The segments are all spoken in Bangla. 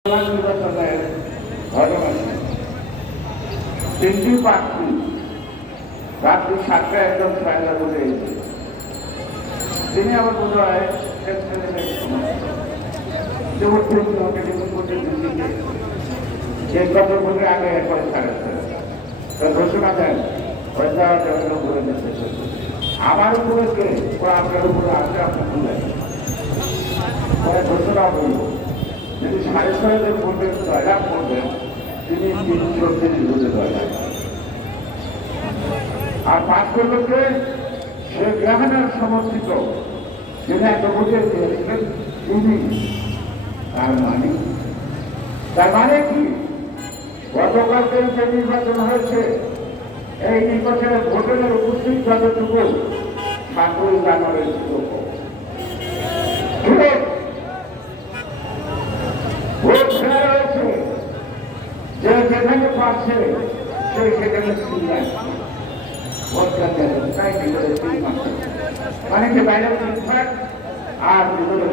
নির্বাচনের ঘটনা তিনটি প্রার্থী রাত্রি 7টায় একদম ফাইনাল বলে তিনি আবার বোধ হয় আগে একবার ছাড়েছেন ঘোষণা দেন আমার উপরে কে আপনার উপরে আছে আপনি ভুলেন ঘোষণা বলবো যদি 6:30 ভোটে জয়লাভ করবেন তিনি 330 ভোটে জয়লাভ আর 5 করলোকে শেখ রেহানার সমর্থিত যিনি একটা ভোটে দিয়েছিলেন তিনি তার মানে কি গতকালকে যে নির্বাচন হয়েছে এই নির্বাচনে ভোটের উপস্থিত যতটুকু 7ই জানুয়ারির যে যেখানে পাচ্ছে সে সেখানে মানে কি বাইরে ঠিকঠাক আর ভিতরের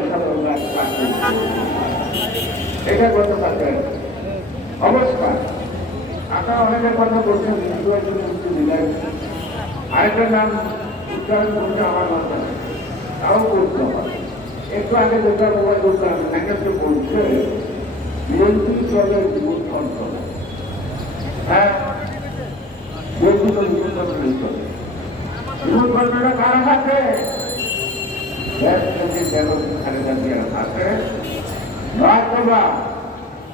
এটা করতে পারবেন অবস্থা আপনারা অনেকের কথা বলছেন মুক্তি দিলেন আরেকটা নাম উচ্চারণ করতে আমার মাথা তাও করতে হবে একটু আগে যেটা মোবাইল করলাম একে বলছে বিএনপি চলে জীবন কন্ট্রোল হ্যাঁ বিএনপি তো জীবন কন্ট্রোল চলে জীবন কন্ট্রোলটা কারা থাকে খালেদা জিয়ার হাতে নয়তোবা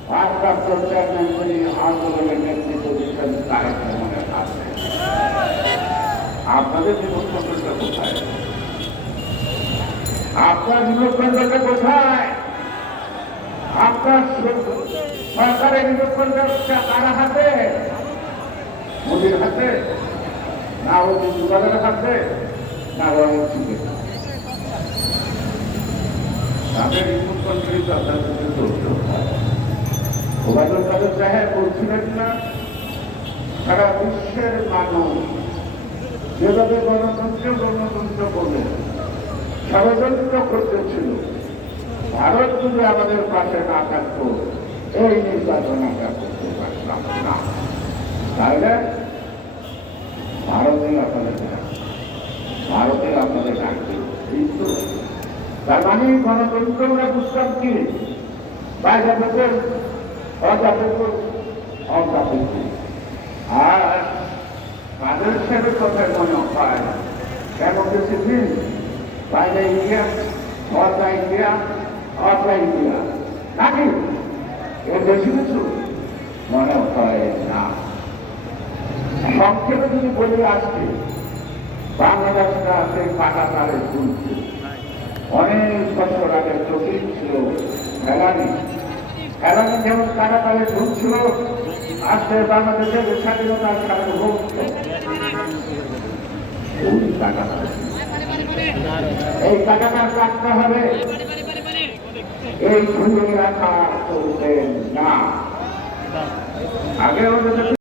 ভারপ্রাপ্ত চেয়ারম্যান যিনি আন্দোলনের নেতৃত্ব দিচ্ছেন তারেক রহমানের হাতে আপনাদের জীবন কন্ট্রোলটা কোথায় আপনার জীবন কন্ট্রোলটা কোথায় আপনার সরকারের নিরক্ষণটা কারা হাতে মোদীর হাতে না ওদের যুগালের হাতে না রয়েছে তাদের নিরক্ষণকারী আপনাদের চলতে হয় ওবায়দুল কাদের সাহেব বলছিলেন না সারা বিশ্বের মানুষ যেভাবে গণতন্ত্র করবে ষড়যন্ত্র করতেছিল ভারত যদি আমাদের পাশে না থাকতো এই নির্বাচন আমরা করতে পারতাম না তাহলে ভারতের আপনাদের ডাকবে কিন্তু তার মানে গণতন্ত্র আমরা বুঝতাম কি বাইরে অজাপেক্ষিক আর তাদের সাথে কথায় মনে হয় কেন বেশিদিন বাইরে ইন্ডিয়া অর্থা ইন্ডিয়া নাকি এর বেশি কিছু মনে হয় না সংক্ষেপে যদি বলে আসছি বাংলাদেশটা আছে কাটা তারে ঝুলছে অনেক বছর আগে জটিল ছিল ফেলানি যেমন কাটা তারে ঝুলছিল আজকে বাংলাদেশের স্বাধীনতার সার্বভৌমত্ব এই টাকাটা কাটতে হবে এই সুযোগ রাখা চলবে না আগে